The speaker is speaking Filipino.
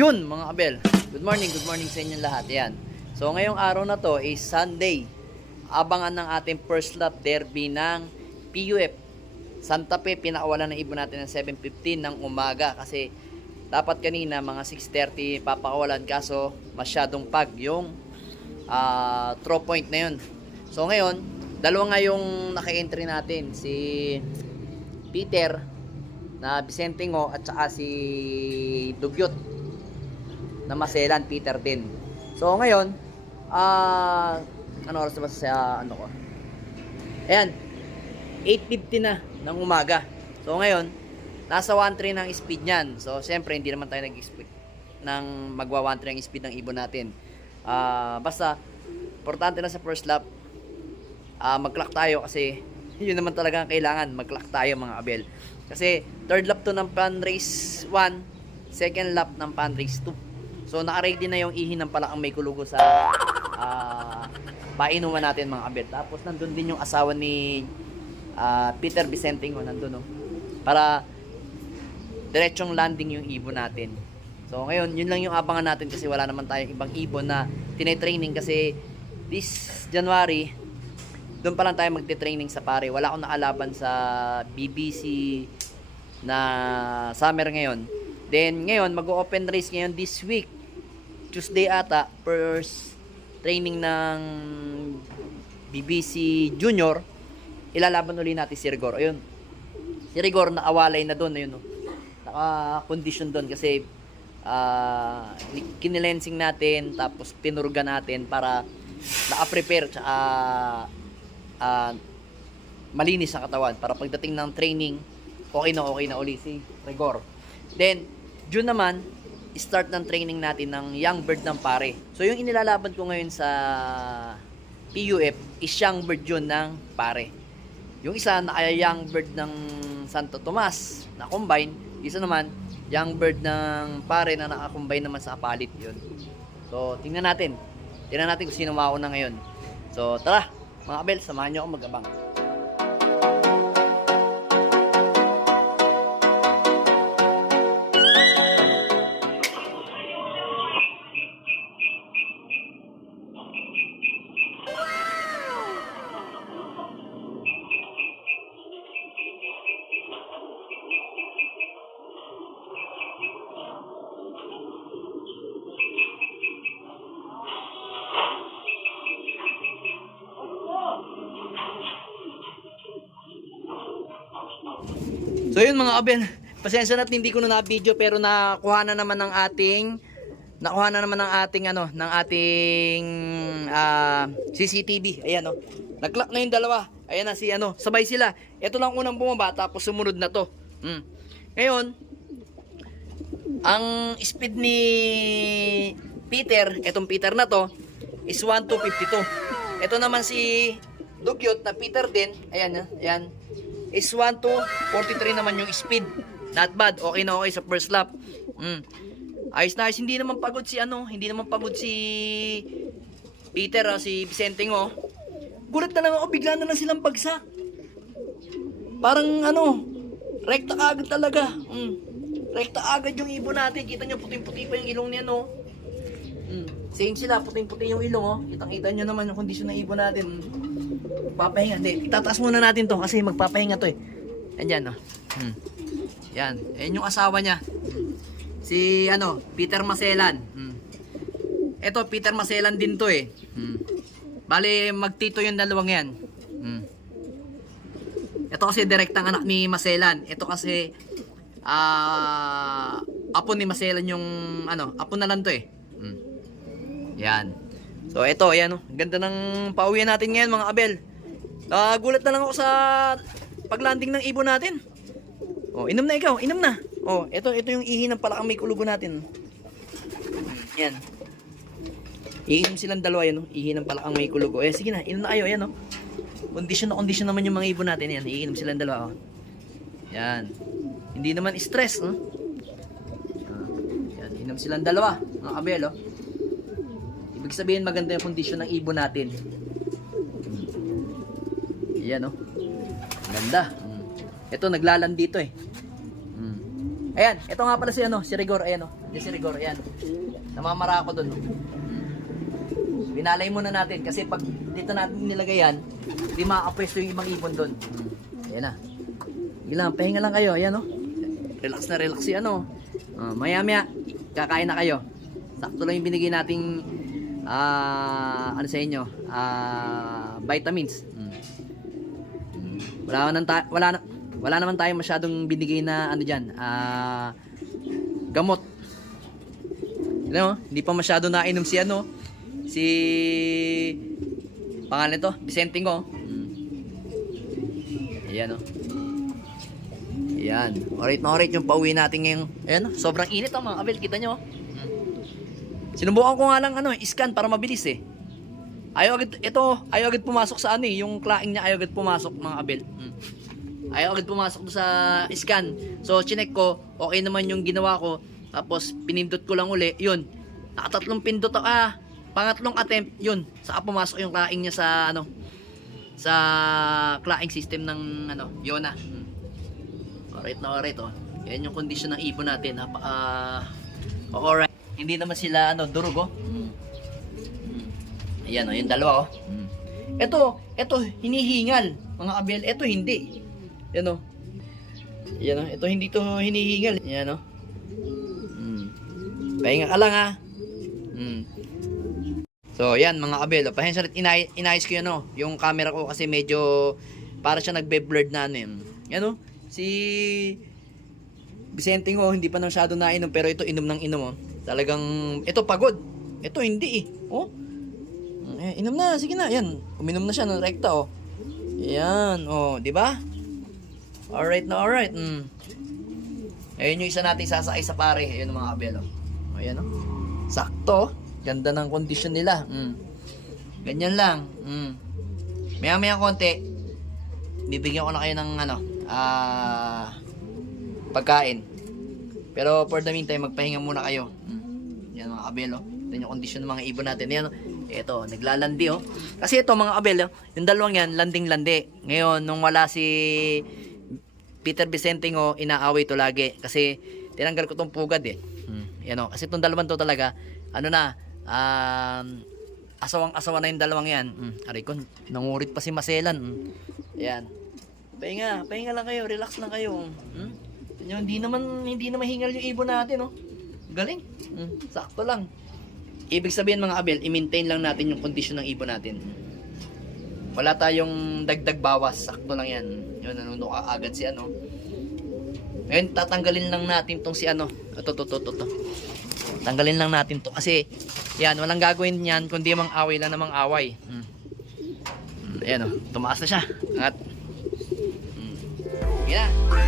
Yun mga kabel. Good morning, good morning sa inyong lahat. Yan. So ngayong araw na to is Sunday. Abangan ng ating first lap derby ng PUF. Santa Fe, pinakawalan ng ibon natin ng 7.15 ng umaga kasi dapat kanina mga 6.30 papakawalan kaso masyadong pag yung ah, throw point na yun. So ngayon, dalawa nga yung naka-entry natin. Si Peter na Vicente Ngo at saka si Dugyot na Maselan Peter din. So ngayon, ah ano oras ba sa ano ko? Ayan, 8.50 na ng umaga. So ngayon, nasa 1.3 ng speed niyan. So siyempre hindi naman tayo nag-speed ng magwa 1.3 ang speed ng ibon natin. Ah, basta importante na sa first lap ah mag-clock tayo kasi yun naman talaga ang kailangan, mag-clock tayo mga abel. Kasi third lap to ng pan race 1, second lap ng pan race 2. So naka-ready na yung ihi ng palakang may kulugo sa ah painuman natin mga abel. Tapos nandun din yung asawa ni ah, Peter Vicentingo nandun no. Para diretsong landing yung ibon natin. So ngayon, yun lang yung abangan natin kasi wala naman tayong ibang ibon na tinetraining kasi this January, doon pa lang tayo magte-training sa pare. Wala akong nakalaban sa BBC na summer ngayon. Then ngayon, mag-open race ngayon this week. Tuesday ata, first training ng BBC Junior. Ilalaban uli natin si Rigor. Ayun. Si Rigor nakawalay na doon. Ayun, no. Naka-condition doon kasi ah kinilensing natin tapos pinurga natin para naka-prepare tsaka ah, malinis ang katawan para pagdating ng training okay na okay na uli si Rigor. Then, June naman, start ng training natin ng Young Bird ng pare. So, yung inilalaban ko ngayon sa PUF is Young Bird yun ng pare. Yung isa na kaya Young Bird ng Santo Tomas na combine, isa naman Young Bird ng pare na naka-combine naman sa palit yun. So, tingnan natin. Tingnan natin kung sino mauna ngayon. So, tara, mga kabel, samahan nyo ako mag-abang. So yun mga kabel, pasensya na hindi ko na na-video pero nakuha na naman ng ating nakuha na naman ng ating ano, ng ating ah, CCTV. Ayan oh. Nag-clock na yung dalawa. Ayan na si ano, sabay sila. Ito lang unang bumaba tapos sumunod na to. Mm. Ngayon, ang speed ni Peter, etong Peter na to, is 1 to 52. Ito naman si Dugyot na Peter din, ayan, ayan, is 1 to 43 naman yung speed. Not bad, okay na okay sa first lap. Mm. Ayos na ayos, hindi naman pagod si ano, hindi naman pagod si Peter, ah, si Vicente oh. Gulat na lang ako, bigla na lang silang bagsak. Parang ano, rekta agad talaga. Mm. Rekta agad yung ibon natin. Kita nyo, puting-puti pa yung ilong niya, no? Mm. Same sila, puting-puti yung ilong, oh. Kitang-kita nyo naman yung kondisyon ng ibon natin. Papahinga. Hindi, itataas muna natin to kasi magpapahinga to eh. Andyan, no? Mm. Yan. Yan yung asawa niya. Si, ano, Peter Maselan. Mm. Ito, Peter Maselan din to eh. Mm. Bale, magtito yung dalawang yan. Mm. Ito kasi direktang anak ni Maselan. Ito kasi ah apo ni Maselan yung ano, apo na lang to eh. Mm. Yan. So ito, ayan oh. Ganda ng pauwi natin ngayon mga abel. Ah, gulat na lang ako sa paglanding ng ibon natin. Oh, inom na ikaw, inom na. Oh, ito ito yung ihi ng palakang may kulugo natin. Yan. Iinom silang dalawa yan, oh. ihi ng palakang may kulugo. Eh, sige na, inom na kayo, ayan oh. Condition na condition naman yung mga ibon natin yan. Iinom silang dalawa, oh. Yan. Hindi naman stress, oh. Ah, yan, inom silang dalawa, mga kabel, oh. Ibig sabihin maganda yung kondisyon ng ibon natin. Hmm. Yan, oh. Ganda. Hmm. Ito, naglalan dito, eh. Hmm. Ayan, ito nga pala si ano, si Rigor, ayan, oh. Si Rigor, yan. Namamara ako doon. Binalay muna natin kasi pag dito natin nilagay yan, hindi makakapwesto yung ibang ibon doon. Ayan na. Sige lang, pahinga lang kayo. Ayan o. Relax na relax si ano. Uh, maya maya, kakain na kayo. Sakto lang yung binigay nating ah ano sa inyo, ah vitamins. Wala naman ta- wala na wala naman tayong masyadong binigay na ano diyan, ah gamot. Ano, hindi pa masyado nainom si ano, si pangalan to, Vicente ko. Mm. Ayan oh. Ayan. Alright na alright yung pauwi natin ngayong, ayan sobrang init oh mga kabel, kita nyo oh. Sinubukan ko nga lang ano, scan para mabilis eh. Ayaw agad, ito, ayaw agad pumasok sa ano eh, yung claing niya ayaw agad pumasok mga abel. Hmm. Ayaw agad pumasok sa scan. So, chinek ko, okay naman yung ginawa ko. Tapos, pinindot ko lang uli, yun. Nakatatlong pindot ako, ah, pangatlong attempt, yun. Saka pumasok yung claing niya sa, ano, sa claing system ng, ano, Yona. Hmm. Alright na alright, oh. Yan yung condition ng ibon natin, ha. Ah, alright. Hindi naman sila ano durog oh. Ayan oh, yung dalawa oh. Mm. Ito, ito hinihingal, mga abel. Ito hindi. Yan oh. Yan oh, ito hindi to hinihingal. Yan oh. Mm. Pahinga ka lang ha. Mm. So, yan mga abel. Oh. Pasensya rin, inay inayos ko yan oh. Yung camera ko kasi medyo para siya nagbe-blurred na ano yun. Yan oh. Si Vicente ko, hindi pa masyado nainom pero ito inom ng inom oh. Talagang, ito pagod. Ito hindi eh. Oh. Eh, inom na, sige na. Yan, uminom na siya ng rekta oh. Yan, oh, di ba? Alright na, alright. Mm. Ayun yung isa natin sasakay sa pare. Ayun mga kabel oh. Ayan oh. Sakto. Ganda ng kondisyon nila. Mm. Ganyan lang. Mm. Maya maya konti. Bibigyan ko na kayo ng ano, ah, pagkain. Pero for the meantime, magpahinga muna kayo. Hmm. Yan mga kabel, oh. Ito yung condition ng mga ibon natin. Yan, oh. Ito, naglalandi, oh. Kasi ito, mga kabel, oh, yung dalawang yan, landing-landi. Ngayon, nung wala si Peter Vicente, oh, inaaway to lagi. Kasi, tinanggal ko tong pugad, eh. Hmm. Yan, oh. Kasi itong dalawang to talaga, ano na, um, asawang-asawa na yung dalawang yan. Hmm. Aray ko, nangurit pa si Maselan. Hmm. Yan. Pahinga, pahinga lang kayo, relax lang kayo. Hmm? Yun, hindi naman hindi naman hingal yung ibon natin, no. Galing. Hmm, sakto lang. Ibig sabihin mga abel, i-maintain lang natin yung kondisyon ng ibon natin. Wala tayong dagdag bawas, sakto lang 'yan. Yun nanuno agad si ano. Ngayon tatanggalin lang natin tong si ano. Ito to to to to. Tanggalin lang natin to kasi yan, walang gagawin niyan kundi mang away lang namang away. Hmm. Hmm, ayan oh, tumaas na siya. At Hmm. Yan na.